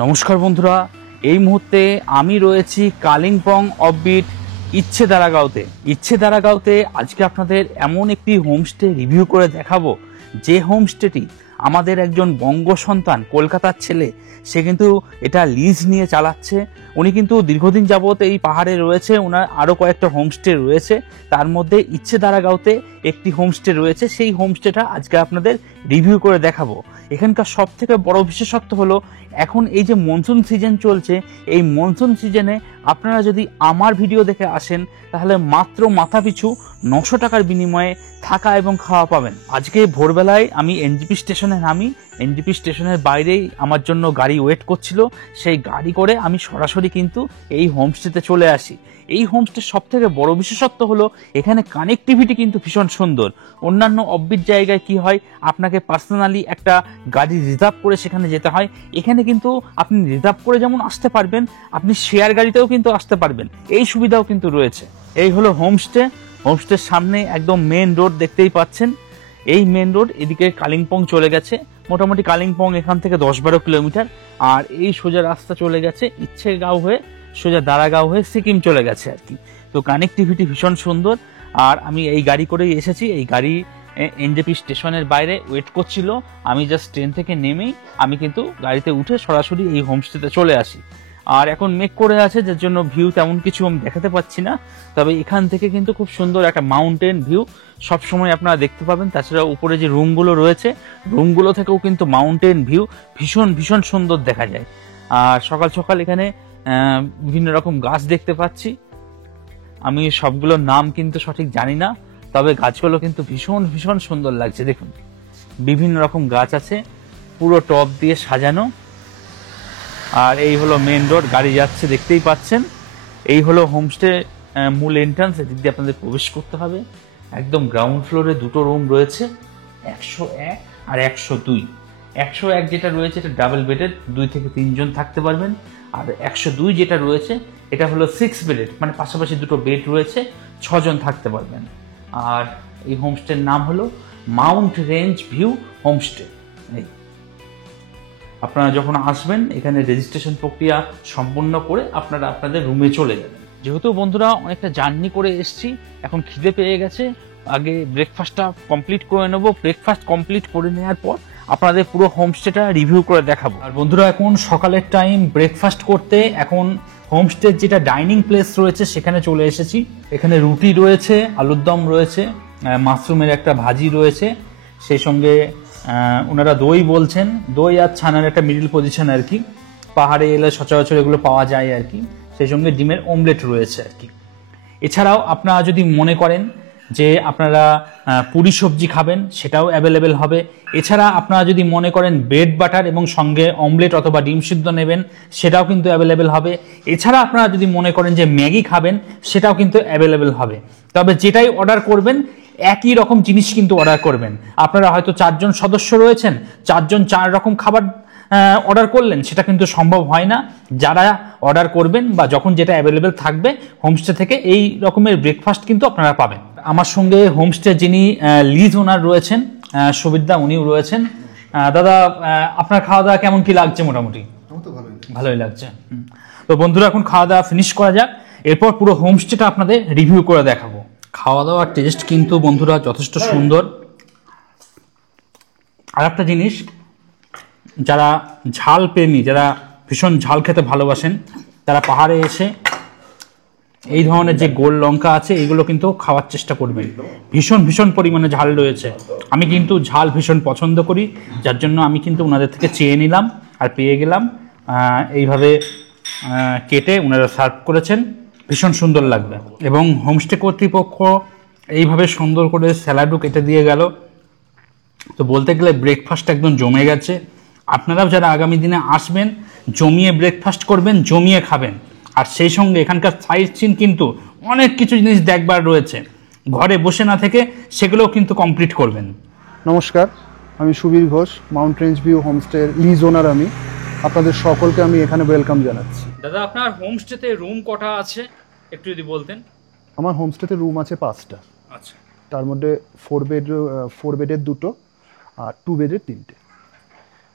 নমস্কার বন্ধুরা, এই মুহূর্তে আমি রয়েছি কালিম্পং অফবিট ইচ্ছে দারাগাঁওতে আজকে আপনাদের এমন একটি হোমস্টে রিভিউ করে দেখাবো যে হোমস্টেটি আমাদের একজন বঙ্গ সন্তান কলকাতার ছেলে, সে কিন্তু এটা লিজ নিয়ে চালাচ্ছে। উনি কিন্তু দীর্ঘদিন যাবত এই পাহাড়ে রয়েছে, ওনার আরও কয়েকটা হোমস্টে রয়েছে, তার মধ্যে ইচ্ছে দারাগাঁওতে একটি হোমস্টে রয়েছে। সেই হোমস্টেটা আজকে আপনাদের রিভিউ করে দেখাবো। এখানকার সব থেকে বড় বিশেষত্ব হলো এখন এই যে মনসুন সিজন চলছে, এই মনসুন সিজনে আপনারা যদি আমার ভিডিও দেখে আসেন তাহলে মাত্র মাথাপিছু 900 টাকার বিনিময়ে থাকা এবং খাওয়া পাবেন। আজকে ভোরবেলায় আমি এনজিপি স্টেশনে নামি, এনজিপি স্টেশনের বাইরেই আমার জন্য গাড়ি ওয়েট করছিল। সেই গাড়ি করে আমি সরাসরি কিন্তু এই হোমস্টেতে চলে আসি। এই হোমস্টের সব থেকে বড় বিশেষত্ব হলো এখানে কানেক্টিভিটি কিন্তু ভীষণ সুন্দর। অন্যান্য অফবিট জায়গায় কি হয়, আপনাকে পার্সোনালি একটা গাড়ি রিজার্ভ করে সেখানে যেতে হয়। এখানে কিন্তু আপনি রিজার্ভ করে যেমন আসতে পারবেন, আপনি শেয়ার গাড়িতেও কিন্তু আসতে পারবেন, এই সুবিধাও কিন্তু রয়েছে। এই হলো হোমস্টে। হোমস্টের সামনে একদম মেন রোড দেখতেই পাচ্ছেন। এই মেন রোড এদিকে কালিম্পং চলে গেছে, মোটামুটি কালিম্পং এখান থেকে 10-12 কিলোমিটার। আর এই সোজা রাস্তা চলে গেছে ইচ্ছেগাঁও হয়ে, সোজা দারাগাঁও হয়ে সিকিম চলে গেছে আর কি। তো কানেক্টিভিটি ভীষণ সুন্দর। আর আমি এই গাড়ি করেই এসেছি। এই গাড়ি এনজেপি স্টেশনের বাইরে ওয়েট করছিল। আমি জাস্ট ট্রেন থেকে নেমেই আমি কিন্তু গাড়িতে উঠে সরাসরি এই হোমস্টেতে চলে আসি। আর এখন মেঘ করে আছে, যার জন্য ভিউ তেমন কিছু আমি দেখাতে পাচ্ছি না, তবে এখান থেকে কিন্তু খুব সুন্দর একটা মাউন্টেন ভিউ সবসময় আপনারা দেখতে পাবেন। তাছাড়া উপরে যে রুমগুলো রয়েছে, রুমগুলো থেকেও কিন্তু মাউন্টেন ভিউ ভীষণ ভীষণ সুন্দর দেখা যায়। আর সকাল সকাল এখানে বিভিন্ন রকম গাছ দেখতে পাচ্ছি। আমি সবগুলোর নাম কিন্তু সঠিক জানি না, তবে গাছগুলো কিন্তু ভীষণ ভীষণ সুন্দর লাগছে। দেখুন, বিভিন্ন রকম গাছ আছে, পুরো টব দিয়ে সাজানো। আর এই হলো মেন রোড, গাড়ি যাচ্ছে দেখতেই পাচ্ছেন। এই হলো হোমস্টে মূল এন্ট্রান্স, এদিক দিয়ে আপনাদের প্রবেশ করতে হবে। একদম গ্রাউন্ড ফ্লোরে দুটো রুম রয়েছে, 101 আর 102। 101 যেটা রয়েছে এটা ডাবল বেডেড, 2 থেকে 3 জন থাকতে পারবেন। আর 102 যেটা রয়েছে এটা হলো 6 বেডেড, মানে পাশাপাশি দুটো বেড রয়েছে, 6 জন থাকতে পারবেন। আর এই হোমস্টের নাম হলো মাউন্ট রেঞ্জ ভিউ হোমস্টে। এই আপনারা যখন আসবেন এখানে রেজিস্ট্রেশন প্রক্রিয়া সম্পন্ন করে আপনারা আপনাদের রুমে চলে যাবেন। যেহেতু বন্ধুরা অনেকটা জার্নি করে এসেছি, এখন খিদে পেয়ে গেছে, আগে ব্রেকফাস্টটা কমপ্লিট করে নেবো। ব্রেকফাস্ট কমপ্লিট করে নেওয়ার পর আপনাদের পুরো হোমস্টেটা রিভিউ করে দেখাবো। আর বন্ধুরা এখন সকালের টাইম, ব্রেকফাস্ট করতে এখন হোমস্টের যেটা ডাইনিং প্লেস রয়েছে সেখানে চলে এসেছি। এখানে রুটি রয়েছে, আলুর দম রয়েছে, মাশরুমের একটা ভাজি রয়েছে, সেই সঙ্গে ওনারা দই বলছেন, দই আর ছানার একটা মিডিল পজিশন আর কি। পাহাড়ে এলে সচরাচর এগুলো পাওয়া যায় আর কি। সেই সঙ্গে ডিমের অমলেট রয়েছে আর কি। এছাড়াও আপনারা যদি মনে করেন যে আপনারা পুরি সবজি খাবেন, সেটাও অ্যাভেলেবেল হবে। এছাড়া আপনারা যদি মনে করেন ব্রেড বাটার এবং সঙ্গে অমলেট অথবা ডিম সিদ্ধ নেবেন, সেটাও কিন্তু অ্যাভেলেবেল হবে। এছাড়া আপনারা যদি মনে করেন যে ম্যাগি খাবেন, সেটাও কিন্তু অ্যাভেলেবেল হবে। তবে যেটাই অর্ডার করবেন একই রকম জিনিস কিন্তু অর্ডার করবেন। আপনারা হয়তো 4 জন সদস্য রয়েছেন, 4 জন 4 রকম খাবার অর্ডার করলেন, সেটা কিন্তু সম্ভব হয় না। যারা অর্ডার করবেন বা যখন যেটা অ্যাভেলেবেল থাকবে হোমস্টে থেকে, এই রকমের ব্রেকফাস্ট কিন্তু আপনারা পাবেন। আমার সঙ্গে হোমস্টে যিনি লিজ ওনার রয়েছেন, সুবিধা, উনিও রয়েছেন। দাদা, আপনার খাওয়া দাওয়া কেমন কি লাগছে? মোটামুটি ভালোই লাগছে। তো বন্ধুরা এখন খাওয়া দাওয়া ফিনিশ করা যাক, এরপর পুরো হোমস্টেটা আপনাদের রিভিউ করে দেখাবো। খাওয়া দাওয়ার টেস্ট কিন্তু বন্ধুরা যথেষ্ট সুন্দর। আর একটা জিনিস, যারা ঝাল প্রেমী, যারা ভীষণ ঝাল খেতে ভালোবাসেন, তারা পাহাড়ে এসে এই ধরনের যে গোল লঙ্কা আছে এগুলো কিন্তু খাওয়ার চেষ্টা করবেন। ভীষণ ভীষণ পরিমাণে ঝাল রয়েছে। আমি কিন্তু ঝাল ভীষণ পছন্দ করি, যার জন্য আমি কিন্তু ওনাদের থেকে চেয়ে নিলাম আর পেয়ে গেলাম। এইভাবে কেটে ওনারা সার্ভ করেছেন, ভীষণ সুন্দর লাগবে। এবং হোমস্টে কর্তৃপক্ষ এইভাবে সুন্দর করে স্যালাডও কেটে দিয়ে গেল। তো বলতে গেলে ব্রেকফাস্ট একদম জমে গেছে। আপনারাও যারা আগামী দিনে আসবেন, জমিয়ে ব্রেকফাস্ট করবেন, জমিয়ে খাবেন। আর সেই সঙ্গে এখানকার সাইট সিন কিন্তু অনেক কিছু জিনিস দেখবার রয়েছে, ঘরে বসে না থেকে সেগুলোও কিন্তু কমপ্লিট করবেন। নমস্কার, আমি Subir Ghosh, Mount Range View হোমস্টের লিজ ওনার। আমি আপনাদের সকলকে আমি এখানে ওয়েলকাম জানাচ্ছি। দাদা, আপনার হোমস্টেতে রুম কটা আছে একটু যদি বলতেন? আমার হোমস্টেতে রুম আছে 5টা। আচ্ছা। তার মধ্যে 4 বেডের 2টো আর 2 বেডের 3টে।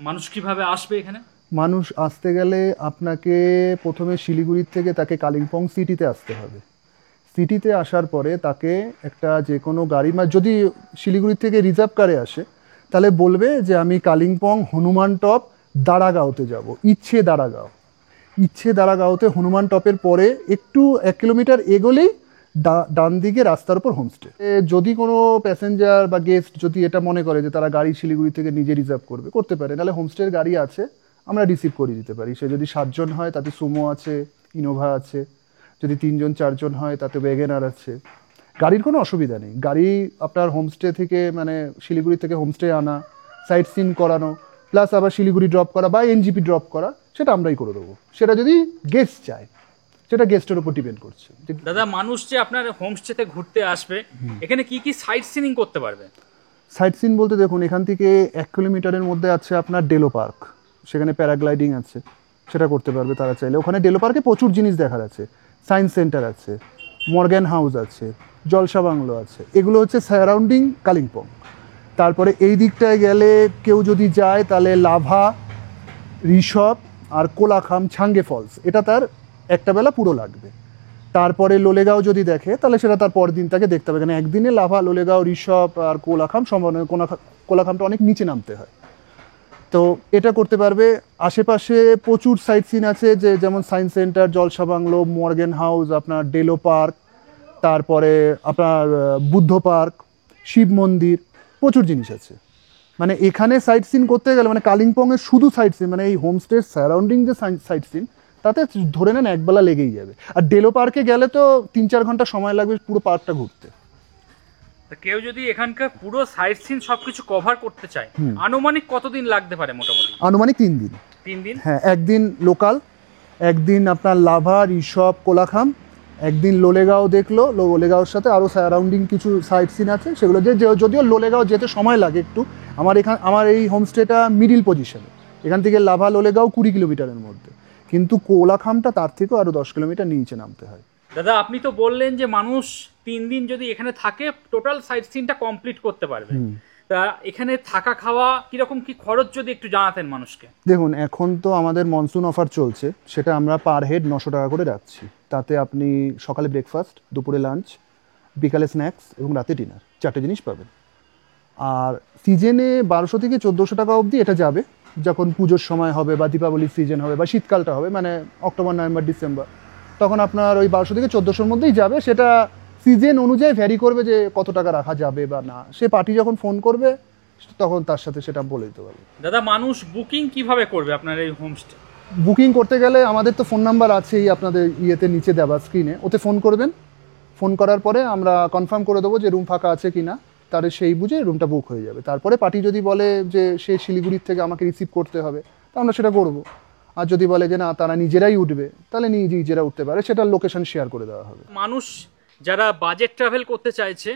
মানুষ কিভাবে আসবে এখানে? মানুষ আসতে গেলে আপনাকে প্রথমে শিলিগুড়ির থেকে তাকে কালিম্পং সিটিতে আসতে হবে। সিটিতে আসার পরে তাকে একটা যে কোনো গাড়ি, মানে যদি শিলিগুড়ি থেকে রিজার্ভ কারে আসে তাহলে বলবে যে আমি কালিম্পং হনুমান টপ দাঁড়াগাঁওতে যাব, ইচ্ছে দাঁড়াগাঁওতে হনুমান টপের পরে একটু 1 কিলোমিটার এগোলেই ডান দিকে রাস্তার উপর হোমস্টে। যদি কোনো প্যাসেঞ্জার বা গেস্ট যদি এটা মনে করে যে তারা গাড়ি শিলিগুড়ি থেকে নিজে রিজার্ভ করতে পারে, নাহলে হোমস্টের গাড়ি আছে, আমরা রিসিভ করে দিতে পারি। সে যদি 7 জন হয় তাতে সুমো আছে, ইনোভা আছে, যদি 3 জন 4 জন হয় তাতে ওয়েগেনার আছে। গাড়ির কোনো অসুবিধা নেই। গাড়ি আপনার হোমস্টে থেকে, মানে শিলিগুড়ি থেকে হোমস্টে আনা, সাইট সিন করানো, প্লাস আবার শিলিগুড়ি ড্রপ করা বা এনজিপি ড্রপ করা, সেটা আমরাই করে দেবো। সেটা যদি গেস্ট চায়, সেটা গেস্টের উপর ডিপেন্ড করছে। দাদা, মানুষ যে আপনার হোমস্টেতে ঘুরতে আসবে, এখানে কি কি সাইট সিনিং করতে পারবে? সাইট সিন বলতে দেখুন, এখান থেকে 1 কিলোমিটারের মধ্যে আছে আপনার ডেলো পার্ক, সেখানে প্যারাগ্লাইডিং আছে, সেটা করতে পারবে তারা চাইলে। ওখানে ডেলো পার্কে প্রচুর জিনিস দেখার আছে, সায়েন্স সেন্টার আছে, মর্গ্যান হাউস আছে, জলসা বাংলো আছে, এগুলো হচ্ছে সারাউন্ডিং কালিম্পং। তারপরে এই দিকটায় গেলে কেউ যদি যায় তাহলে লাভা, ঋষভ আর কোলাখাম, ছাঙ্গে ফলস, এটা তার একটা বেলা পুরো লাগবে। তারপরে লোলেগাঁও যদি দেখে তাহলে সেটা তার পরের দিন তাকে দেখতে হবে, কারণ একদিনে লাভা, লোলেগাঁও, ঋষভ আর কোলাখাম সম্ভব নয়, কোলাখামটা অনেক নিচে নামতে হয়। তো এটা করতে পারবে। আশেপাশে প্রচুর সাইট সিন আছে, যে যেমন সায়েন্স সেন্টার, জলসা বাংলো, মর্গ্যান হাউস, আপনার ডেলো পার্ক, তারপরে আপনার বুদ্ধ পার্ক, শিব মন্দির, প্রচুর জিনিস আছে। মানে এখানে সাইট সিন করতে গেলে, মানে কালিম্পংয়ের শুধু সাইট সিন, মানে এই হোমস্টের সারাউন্ডিং যে সাইট সিন, তাতে ধরে নেন একবেলা লেগেই যাবে। আর ডেলো পার্কে গেলে তো 3-4 ঘন্টা সময় লাগবে পুরো পার্কটা ঘুরতে। কেউ যদি এখানকার পুরো সাইট সিন সবকিছু কভার করতে চায়, আনুমানিক কতদিন লাগতে পারে মোটামুটি? আনুমানিক 3 দিন। 3 দিন? হ্যাঁ, একদিন লোকাল, একদিন আপনার লাভা, ঋষভ, কোলাখাম, একদিন লোলেগাঁও দেখলো, লোলেগাঁওর সাথে আরও সারাউন্ডিং কিছু সাইট সিন আছে, সেগুলো যে যদিও লোলেগাঁও যেতে সময় লাগে একটু। আমার এই হোমস্টেটা মিডিল পজিশনে, এখান থেকে লাভা লোলেগাঁও 20 কিলোমিটারের মধ্যে, কিন্তু কোলাখামটা তার থেকেও আরও 10 কিলোমিটার নিচে নামতে হয়। দাদা, আপনি তো বললেন যে মানুষ 3 দিন যদি এখানে থাকে টোটাল সাইট সিনটা কমপ্লিট করতে পারবে। তা এখানে থাকা খাওয়া কিরকম কি খরচ যদি একটু জানাতেন মানুষকে। দেখুন, এখন তো আমাদের মনসুন অফার চলছে, সেটা আমরা পার হেড 900 টাকা করে রাখছি। তাতে আপনি সকালে ব্রেকফাস্ট, দুপুরে লাঞ্চ, বিকালে স্ন্যাক্স এবং রাতে ডিনার, 4টে জিনিস পাবেন। আর সিজনে 1200 থেকে 1400 টাকা অবধি এটা যাবে, যখন পুজোর সময় হবে বা দীপাবলির সিজন হবে বা শীতকালটা হবে, মানে অক্টোবর, নভেম্বর, ডিসেম্বর, তখন আপনার ওই 1200 থেকে 1400-র মধ্যেই যাবে। সেটা সিজন অনুযায়ী ভ্যারি করবে যে কত টাকা রাখা যাবে বা না, সে পার্টি যখন ফোন করবে তখন তার সাথে সেটা বলে দিতে পারবে। দাদা, মানুষ বুকিং কিভাবে করবে আপনার এই হোমস্টে? বুকিং করতে গেলে আমাদের তো ফোন নাম্বার আছেই আপনাদের ইয়েতে নিচে দেওয়া স্ক্রিনে, ওতে ফোন করবেন। ফোন করার পরে আমরা কনফার্ম করে দেবো যে রুম ফাঁকা আছে কি না, তাহলে সেই বুঝে রুমটা বুক হয়ে যাবে। তারপরে পার্টি যদি বলে যে সে শিলিগুড়ির থেকে আমাকে রিসিভ করতে হবে, তা আমরা সেটা করবো। আর যদি বলে যে না তারা নিজেরাই উঠবে, তাহলে নিজেরা উঠতে পারে, সেটার লোকেশন শেয়ার করে দেওয়া হবে। মানুষ যারা বাজেট ট্রাভেল করতে চাইছে,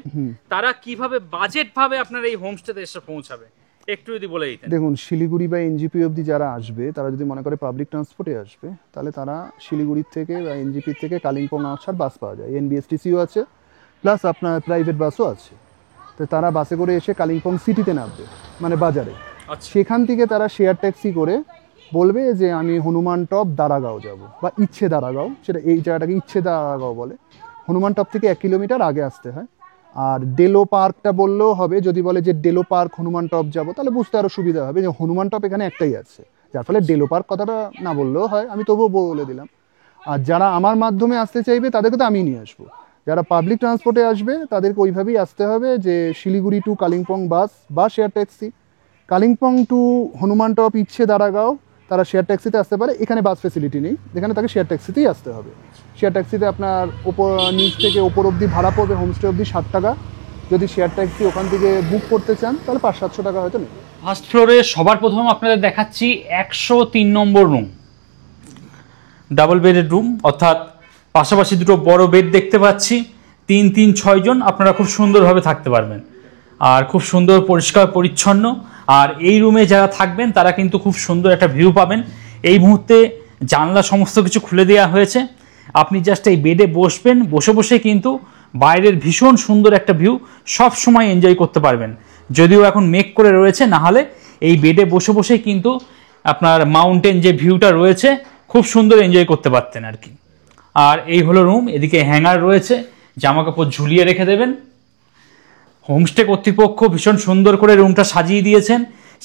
তারা কিভাবে বাজেট ভাবে আপনার এই হোমস্টেতে এসে পৌঁছাবে, একটু যদি বলে দিতেন। দেখুন, শিলিগুড়ি বা এনজিপি অবধি যারা আসবে, তারা যদি মনে করে পাবলিক ট্রান্সপোর্টে আসবে, তাহলে তারা শিলিগুড়ির থেকে বা এনজিপির থেকে কালিম্পং আসার বাস পাওয়া যায়, এনবিএসটিসিও আছে, প্লাস আপনার প্রাইভেট বাসও আছে। তো তারা বাসে করে এসে কালিম্পং সিটিতে নামবে, মানে বাজারে। সেখান থেকে তারা শেয়ার ট্যাক্সি করে বলবে যে আমি হনুমান টপ দাঁড়াগাঁও যাব বা ইচ্ছে দাঁড়াগাঁও, সেটা এই জায়গাটাকে ইচ্ছে দাঁড়াগাঁও বলে। হনুমান টপ থেকে 1 কিলোমিটার আগে আসতে হয়। আর ডেলো পার্কটা বললেও হবে, যদি বলে যে ডেলো পার্ক হনুমান টপ যাব, তাহলে বুঝতে আরও সুবিধা হবে যে হনুমান টপ এখানে একটাই আছে, যার ফলে ডেলো পার্ক কথাটা না বললেও হয়, আমি তবুও বলে দিলাম। আর যারা আমার মাধ্যমে আসতে চাইবে তাদেরকে তো আমি নিয়ে আসবো। যারা পাবলিক ট্রান্সপোর্টে আসবে তাদেরকে ওইভাবেই আসতে হবে যে শিলিগুড়ি টু কালিম্পং বাস বা share taxi, Kalimpong to Hanuman top Ichhe Daragaon তারা শেয়ার ট্যাক্সিতে আসতে পারে। এখানে বাস ফেসিলিটি নেই, এখানে তাকে শেয়ার ট্যাক্সিতেই আসতে হবে। শেয়ার ট্যাক্সিতে আপনার নিচ থেকে ওপর অবধি ভাড়া পড়বে হোমস্টে অবধি 60 টাকা। যদি শেয়ার ট্যাক্সি ওখান থেকে বুক করতে চান তাহলে 500-700 টাকা হয়তো নেবে। ফার্স্ট ফ্লোরে সবার প্রথম আপনাদের দেখাচ্ছি 103 নম্বর রুম, ডাবল বেডের রুম, অর্থাৎ পাশাপাশি দুটো বড় বেড দেখতে পাচ্ছি। 3-6 জন আপনারা খুব সুন্দরভাবে থাকতে পারবেন, আর খুব সুন্দর পরিষ্কার পরিচ্ছন্ন। আর এই রুমে যারা থাকবেন তারা কিন্তু খুব সুন্দর একটা ভিউ পাবেন। এই মুহূর্তে জানলা সমস্ত কিছু খুলে দেওয়া হয়েছে, আপনি জাস্ট এই বেডে বসবেন, বসে বসে কিন্তু বাইরের ভীষণ সুন্দর একটা ভিউ সব সময় এনজয় করতে পারবেন। যদিও এখন মেঘ করে রয়েছে, না হলে এই বেডে বসে বসে কিন্তু আপনার মাউন্টেন যে ভিউটা রয়েছে খুব সুন্দর এনজয় করতে পারতেন আর কি। আর এই হলো রুম, এদিকে হ্যাঙ্গার রয়েছে, জামা কাপড় ঝুলিয়ে রেখে দেবেন। হোমস্টে কর্তৃপক্ষ ভীষণ সুন্দর করে রুমটা সাজিয়ে দিয়েছেন।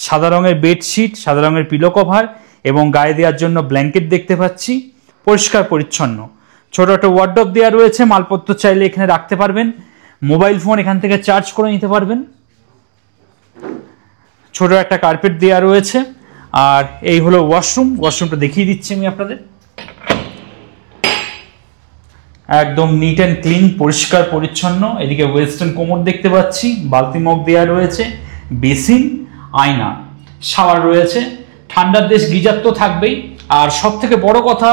সাদা রঙের বেডশিট, সাদা রঙের পিলো কভার এবং গায়ে দেওয়ার জন্য ব্ল্যাঙ্কেট দেখতে পাচ্ছি, পরিষ্কার পরিচ্ছন্ন। ছোট একটা ওয়ার্ডরোব দেওয়া রয়েছে, মালপত্র চাইলে এখানে রাখতে পারবেন। মোবাইল ফোন এখান থেকে চার্জ করে নিতে পারবেন। ছোট একটা কার্পেট দেওয়া রয়েছে। আর এই হলো ওয়াশরুম, ওয়াশরুমটা দেখিয়ে দিচ্ছি আমি আপনাদের। একদম নিট অ্যান্ড ক্লিন, পরিষ্কার পরিচ্ছন্ন। এদিকে ওয়েস্টার্ন কোমোড দেখতে পাচ্ছি, বালতি মগ দেওয়া রয়েছে, বেসিন, আয়না, শাওয়ার রয়েছে। ঠান্ডার দেশ, গিজার তো থাকবেই। আর সব থেকে বড় কথা,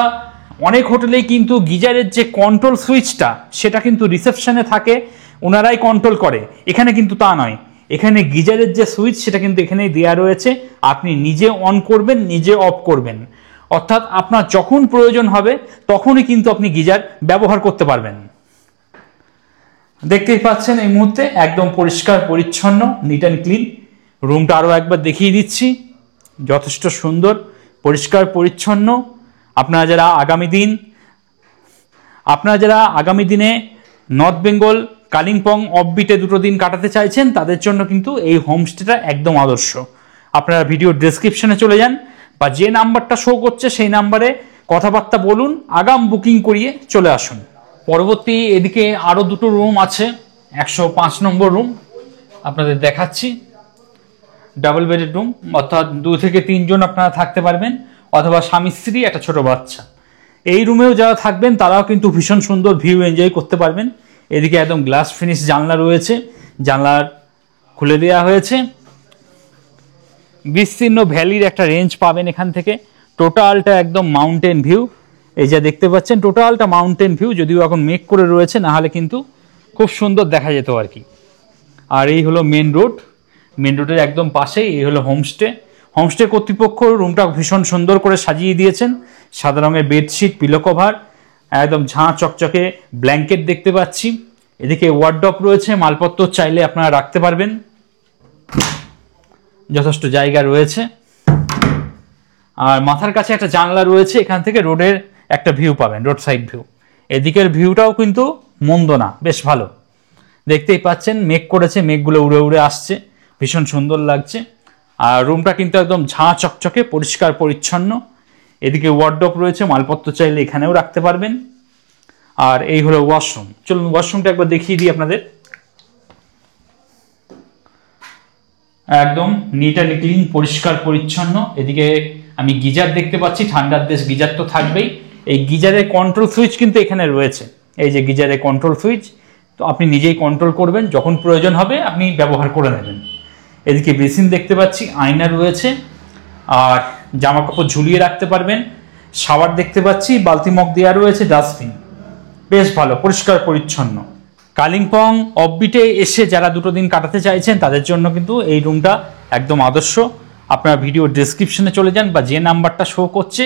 অনেক হোটেলেই কিন্তু গিজারের যে কন্ট্রোল সুইচটা সেটা কিন্তু রিসেপশনে থাকে, ওনারাই কন্ট্রোল করে। এখানে কিন্তু তা নয়, এখানে গিজারের যে সুইচ সেটা কিন্তু এখানেই দেওয়া রয়েছে। আপনি নিজে অন করবেন, নিজে অফ করবেন, অর্থাৎ আপনার যখন প্রয়োজন হবে তখনই কিন্তু আপনি গিজার ব্যবহার করতে পারবেন। দেখতেই পাচ্ছেন এই মুহূর্তে একদম পরিষ্কার পরিচ্ছন্ন, নিট অ্যান্ড ক্লিন। রুমটা আরও একবার দেখিয়ে দিচ্ছি, যথেষ্ট সুন্দর, পরিষ্কার পরিচ্ছন্ন। আপনারা যারা আগামী দিনে নর্থ বেঙ্গল কালিম্পং অফবিটে 2 দিন কাটাতে চাইছেন তাদের জন্য কিন্তু এই হোমস্টেটা একদম আদর্শ। আপনারা ভিডিও ডেসক্রিপশনে চলে যান বা যে নাম্বারটা শো করছে সেই নাম্বারে কথাবার্তা বলুন, আগাম বুকিং করিয়ে চলে আসুন। পরবর্তী এদিকে আরও 2 রুম আছে, 105 নম্বর রুম আপনাদের দেখাচ্ছি। ডাবল বেডেড রুম, অর্থাৎ 2 থেকে 3 জন আপনারা থাকতে পারবেন, অথবা স্বামী স্ত্রী, একটা ছোট বাচ্চা। এই রুমেও যারা থাকবেন তারাও কিন্তু ভীষণ সুন্দর ভিউ এনজয় করতে পারবেন। এদিকে একদম গ্লাস ফিনিশ জানলা রয়েছে, জানলার খুলে দেওয়া হয়েছে। বিস্তীর্ণ ভ্যালির একটা রেঞ্জ পাবেন এখান থেকে। টোটালটা একদম মাউন্টেন ভিউ, এই যা দেখতে পাচ্ছেন টোটালটা মাউন্টেন ভিউ, যদিও এখন মেঘ করে রয়েছে, না হলে কিন্তু খুব সুন্দর দেখা যেত আর কি। আর এই হলো মেন রোড, মেন রোডের একদম পাশেই এই হলো হোমস্টে। হোমস্টে কর্তৃপক্ষ রুমটা ভীষণ সুন্দর করে সাজিয়ে দিয়েছেন। সাদা রঙের বেডশিট, পিলো কভার, একদম ঝাঁ চকচকে ব্ল্যাঙ্কেট দেখতে পাচ্ছি। এদিকে ওয়ার্ডরোব রয়েছে, মালপত্র চাইলে আপনারা রাখতে পারবেন, যথেষ্ট জায়গা রয়েছে। আর মাথার কাছে একটা জানলা রয়েছে, এখান থেকে রোডের একটা ভিউ পাবেন, রোড সাইড ভিউ। এদিকের ভিউটাও কিন্তু মন্দ না, বেশ ভালো। দেখতেই পাচ্ছেন মেঘ করেছে, মেঘগুলো উড়ে উড়ে আসছে, ভীষণ সুন্দর লাগছে। আর রুমটা কিন্তু একদম ঝাঁ চকচকে, পরিষ্কার পরিচ্ছন্ন। এদিকে ওয়ার্ডরোব রয়েছে, মালপত্র চাইলে এখানেও রাখতে পারবেন। আর এই হলো ওয়াশরুম। চলুন ওয়াশরুমটা একবার দেখিয়ে দিই আপনাদের। একদম নিট অ্যান্ড ক্লিন, পরিষ্কার পরিচ্ছন্ন। এদিকে আমি গিজার দেখতে পাচ্ছি, ঠান্ডার দেশ গিজার তো থাকবেই। এই গিজারের কন্ট্রোল সুইচ কিন্তু এখানে রয়েছে, এই যে গিজারের কন্ট্রোল সুইচ, তো আপনি নিজেই কন্ট্রোল করবেন, যখন প্রয়োজন হবে আপনি ব্যবহার করে নেবেন। এদিকে বেসিন দেখতে পাচ্ছি, আয়না রয়েছে, আর জামা কাপড় ঝুলিয়ে রাখতে পারবেন। শাওয়ার দেখতে পাচ্ছি, বালতি মগ দেওয়া রয়েছে, ডাস্টবিন, বেশ ভালো, পরিষ্কার পরিচ্ছন্ন। কালিম্পং অফবিটে এসে যারা 2 দিন কাটাতে চাইছেন তাদের জন্য কিন্তু এই রুমটা একদম আদর্শ। আপনারা ভিডিও ডেসক্রিপশনে চলে যান বা যে নাম্বারটা শো করছে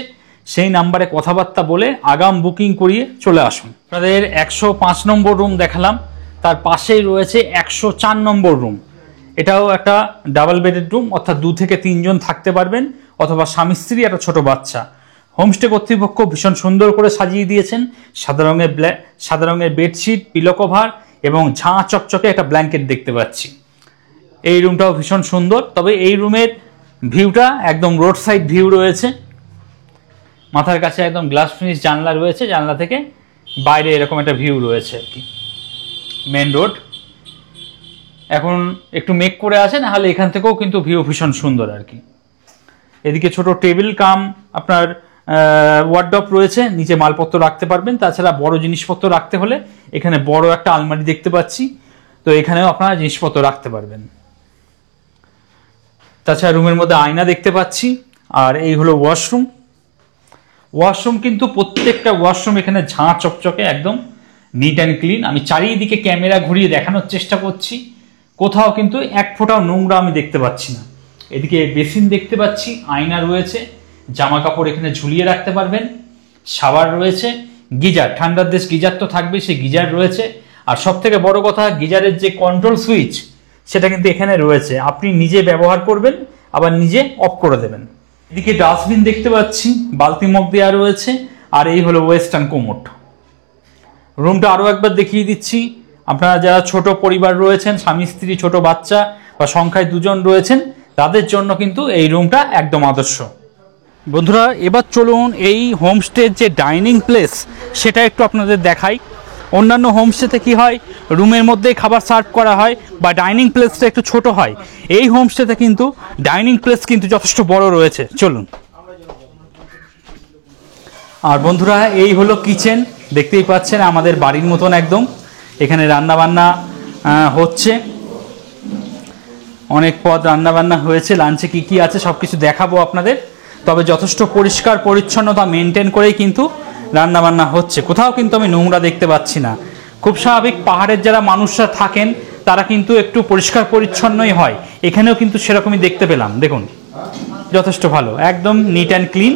সেই নাম্বারে কথাবার্তা বলে আগাম বুকিং করিয়ে চলে আসুন। আপনাদের 105 নম্বর রুম দেখালাম, তার পাশেই রয়েছে 104 নম্বর রুম। এটাও একটা ডাবল বেডেড রুম, অর্থাৎ 2 থেকে 3 জন থাকতে পারবেন, অথবা স্বামী স্ত্রী, একটা ছোট বাচ্চা। হোমস্টে কর্তৃপক্ষ ভীষণ সুন্দর করে সাজিয়ে দিয়েছেন। সাদা রঙের বেডশিট, পিলো কভার এবং ঝাঁ চকচকে একটা ব্ল্যাঙ্কেট দেখতে পাচ্ছি। এই রুমটাও ভীষণ সুন্দর, তবে এই রুমের ভিউটা একদম রোড সাইড ভিউ রয়েছে। মাথার কাছে একদম গ্লাস ফিনিশ জানলা রয়েছে, জানলা থেকে বাইরে এরকম একটা ভিউ রয়েছে আর কি, মেন রোড। এখন একটু মেঘ করে আছে, না হলে এখান থেকেও কিন্তু ভিউ ভীষণ সুন্দর আর কি। এদিকে ছোট টেবিল কাম আপনার ওয়ার্ডরোব রয়েছে, নিচে মালপত্র রাখতে পারবেন। তাছাড়া বড় জিনিসপত্র রাখতে হলে এখানে বড় একটা আলমারি দেখতে পাচ্ছি, তো এখানেও আপনারা জিনিসপত্র রাখতে পারবেন। তাছাড়া রুমের মধ্যে আয়না দেখতে পাচ্ছি। আর এই হলো ওয়াশরুম। ওয়াশরুম কিন্তু প্রত্যেকটা ওয়াশরুম এখানে ঝাঁ চকচকে, একদম নিট অ্যান্ড ক্লিন। আমি চারিদিকে ক্যামেরা ঘুরিয়ে দেখানোর চেষ্টা করছি, কোথাও কিন্তু এক ফোঁটাও নোংরা আমি দেখতে পাচ্ছি না। এদিকে বেসিন দেখতে পাচ্ছি, আয়না রয়েছে, জামা কাপড় এখানে ঝুলিয়ে রাখতে পারবেন, শাওয়ার রয়েছে, গিজার, ঠান্ডার দেশ গিজার তো থাকবেই, সেই গিজার রয়েছে। আর সব থেকে বড় কথা, গিজারের যে কন্ট্রোল সুইচ সেটা কিন্তু এখানে রয়েছে, আপনি নিজে ব্যবহার করবেন, আবার নিজে অফ করে দেবেন। এদিকে ডাস্টবিন দেখতে পাচ্ছি, বালতি মগ দেওয়া রয়েছে, আর এই হলো ওয়েস্টার্ন কোমোড। রুমটা আরও একবার দেখিয়ে দিচ্ছি। আপনারা যারা ছোট পরিবার রয়েছেন, স্বামী স্ত্রী ছোট বাচ্চা বা সংখ্যায় 2 জন রয়েছেন, তাদের জন্য কিন্তু এই রুমটা একদম আদর্শ। বন্ধুরা, এবার চলুন এই হোমস্টের যে ডাইনিং প্লেস সেটা একটু আপনাদের দেখাই। অন্যান্য হোমস্টেতে কি হয়, রুমের মধ্যেই খাবার সার্ভ করা হয় বা ডাইনিং প্লেসটা একটু ছোট হয়। এই হোমস্টেতে কিন্তু ডাইনিং প্লেস কিন্তু যথেষ্ট বড় রয়েছে। চলুন। আর বন্ধুরা, এই হলো কিচেন, দেখতেই পাচ্ছেন আমাদের বাড়ির মতন একদম। এখানে রান্নাবান্না হচ্ছে, অনেক পদ রান্নাবান্না হয়েছে। লাঞ্চে কি কি আছে সব কিছু দেখাবো আপনাদের। তবে যথেষ্ট পরিষ্কার পরিচ্ছন্নতা মেনটেন করেই কিন্তু রান্নাবান্না হচ্ছে, কোথাও কিন্তু আমি নোংরা দেখতে পাচ্ছি না। খুব স্বাভাবিক, পাহাড়ের যারা মানুষরা থাকেন তারা কিন্তু একটু পরিষ্কার পরিচ্ছন্নই হয়, এখানেও কিন্তু সেরকমই দেখতে পেলাম। দেখুন, যথেষ্ট ভালো, একদম নিট অ্যান্ড ক্লিন,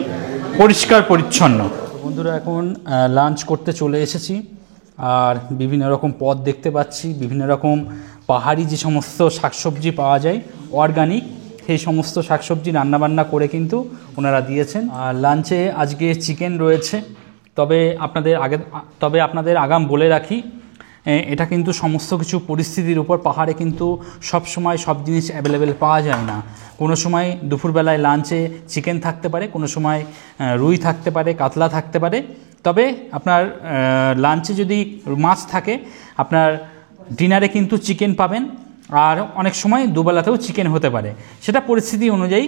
পরিষ্কার পরিচ্ছন্ন। বন্ধুরা, এখন লাঞ্চ করতে চলে এসেছি, আর বিভিন্ন রকম পদ দেখতে পাচ্ছি, বিভিন্ন রকম পাহাড়ি যে সমস্ত শাকসবজি পাওয়া যায় অর্গানিক, সেই সমস্ত শাকসবজি রান্নাবান্না করে কিন্তু ওনারা দিয়েছেন। আর লাঞ্চে আজকে চিকেন রয়েছে। তবে আপনাদের আগাম বলে রাখি, এটা কিন্তু সমস্ত কিছু পরিস্থিতির উপর। পাহাড়ে কিন্তু সব সময় সব জিনিস অ্যাভেলেবেল পাওয়া যায় না। কোনো সময় দুপুরবেলায় লাঞ্চে চিকেন থাকতে পারে, কোনো সময় রুই থাকতে পারে, কাতলা থাকতে পারে। তবে আপনার লাঞ্চে যদি মাছ থাকে, আপনার ডিনারে কিন্তু চিকেন পাবেন, আর অনেক সময় দুবেলাতেও চিকেন হতে পারে। সেটা পরিস্থিতি অনুযায়ী